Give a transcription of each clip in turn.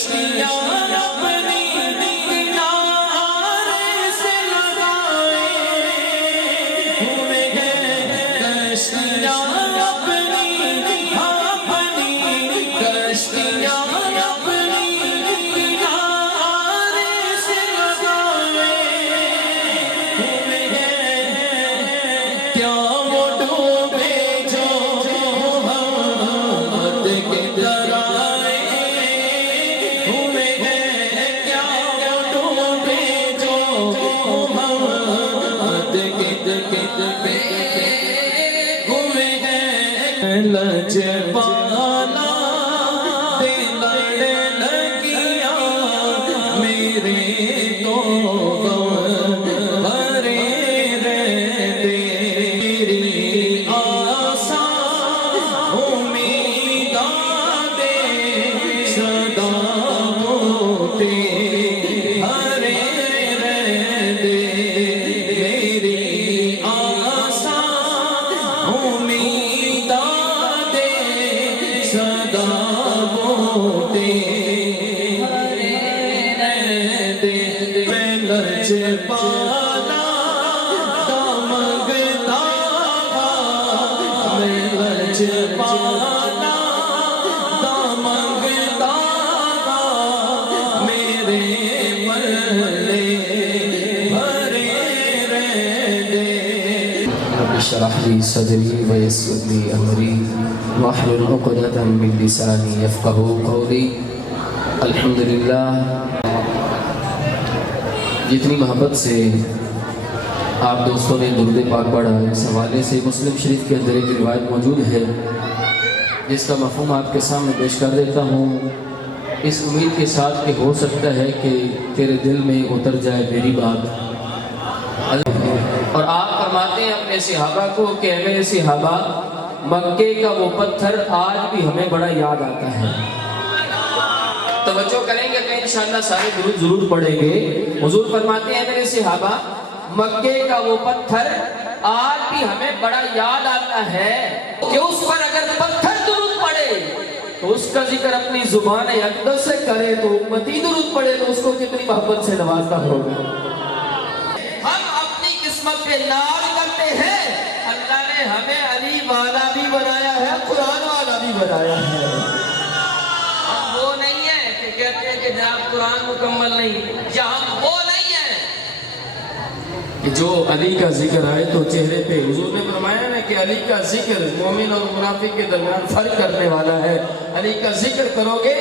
کشتیاں اپنی کنارے سے لگائے ہوئے ہیں، کشتیاں اپنی کشتیاں اپنی کنارے سے لگائے ہوئے ہیں، کیا وہ ڈوبے جو محمد کے در آئے ہوئے ہیں، کیا وہ ڈوبے جو محمد کے در ہوئے ہیں، لجپالا لڑ لگیا میرے تو بھرے رہتے، میری آسان امیداں دے صدا ہوتے بھرے رہتے، میری آسان امیداں دے صدا ہوتے بھرے رہتے، میں لجپالا دامغتا تھا، میں لجپالا دامغتا تھا، میرے پلے بھرے رہتے۔ رب اشرح لي صدري ويسر لي امري واحلل عقدة من لساني يفقهوا قولي۔ الحمد للہ، جتنی محبت سے آپ دوستوں نے درود پاک پڑھا، اس حوالے سے مسلم شریف کے اندر ایک روایت موجود ہے جس کا مفہوم آپ کے سامنے پیش کر دیتا ہوں، اس امید کے ساتھ کہ ہو سکتا ہے کہ تیرے دل میں اتر جائے میری بات۔ اور آپ فرماتے ہیں اپنے صحابہ کو کہ اے میرے صحابہ، مکے کا وہ پتھر آج بھی ہمیں بڑا یاد آتا ہے۔ توجہ کریں گے کہ انشاءاللہ سارے درود ضرور پڑھیں گے۔ حضور فرماتے ہیں میرے صحابہ، مکے کا وہ پتھر آج بھی ہمیں بڑا یاد آتا ہے کہ اس پر اگر پتھر درود پڑے تو اس کا ذکر اپنی زبان اقدس سے کرے تو امتی درود پڑے تو اس کو کتنی محبت سے نوازتا ہوگا۔ ہم اپنی قسمت پہ ناز کرتے ہیں، اللہ نے ہمیں علی والا بھی بنایا ہے، قرآن والا بھی بنایا ہے۔ ہم وہ نہیں ہیں کہ کہتے ہیں کہ جناب قرآن مکمل نہیں، یا ہم وہ نہیں ہیں کہ جو علی کا ذکر آئے تو چہرے پہ، حضور نے فرمایا نا کہ علی کا ذکر مومن اور منافق کے درمیان فرق کرنے والا ہے۔ علی کا ذکر کرو گے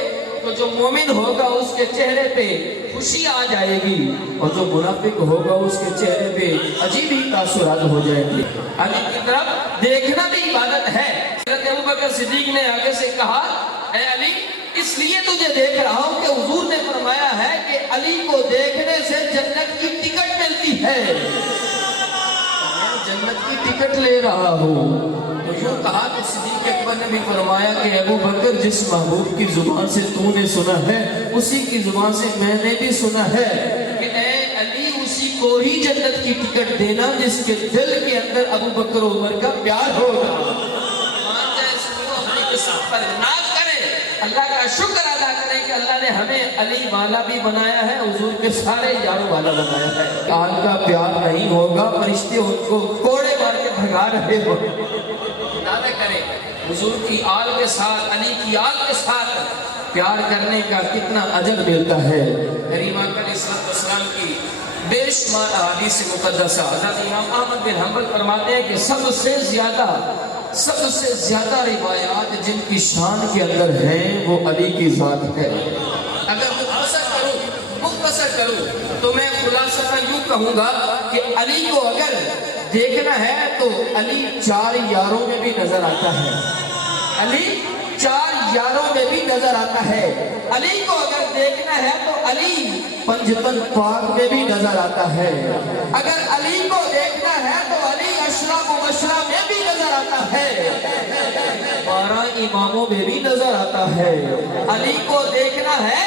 تو جو مومن ہوگا اس کے چہرے پہ خوشی آ جائے گی، اور جو منافق ہوگا اس کے چہرے پہ عجیب ہی تاثرات ہو جائیں گے۔ علی کی طرف دیکھنا بھی عبادت ہے۔ حضرت ابوبکر صدیق نے آگے سے کہا، اے علی، اس لیے تجھے دیکھ رہا ہوں کہ حضور نے فرمایا ہے کہ علی کو دیکھنے سے جنت کی ٹکٹ ملتی ہے۔ میں جنت کی ٹکٹ لے رہا ہوں۔ تو یوں کہا کہ صدیق اکبر نے بھی فرمایا کہ ابو بکر، جس محبوب کی زبان سے تو نے سنا ہے اسی کی زبان سے میں نے بھی سنا ہے کہ اے علی، اسی کو ہی جنت کی ٹکٹ دینا جس کے دل کے اندر ابو بکر و عمر کا پیار ہوگا۔ مان جائے سنو، اپنی قسمت پر ناز کریں، اللہ کا شکر ادا کریں کہ اللہ نے ہمیں علی والا بھی بنایا ہے، حضور کے سارے یاروں والا بنایا ہے۔ آل کا پیار نہیں ہوگا، فرشتے ان کو کوڑے مار کے بھگا رہے ہو۔ اندازہ کریں حضور کی آل کے ساتھ، علی کی آل کے ساتھ پیار کرنے کا کتنا اجر ملتا ہے۔ میری ماں علیہ السلام کی بے شمار احادیث مقدسہ، حضرت امام احمد بن حنبل فرماتے ہیں کہ سب سے زیادہ روایات جن کی شان کے اندر ہیں وہ علی کی ذات ہے۔ اگر مختصر کروں تو میں خلاصہ یوں کہوں گا کہ علی کو اگر دیکھنا ہے تو علی 4 یاروں میں بھی نظر آتا ہے۔ علی 4 یاروں میں بھی نظر آتا ہے۔ علی کو اگر دیکھنا ہے تو علی پنجتن پاک میں بھی نظر آتا ہے۔ اگر علی کو دیکھنا ہے تو علی اشرا مبشرہ میں بھی نظر آتا ہے۔ 12 اماموں میں بھی نظر آتا ہے۔ علی کو دیکھنا ہے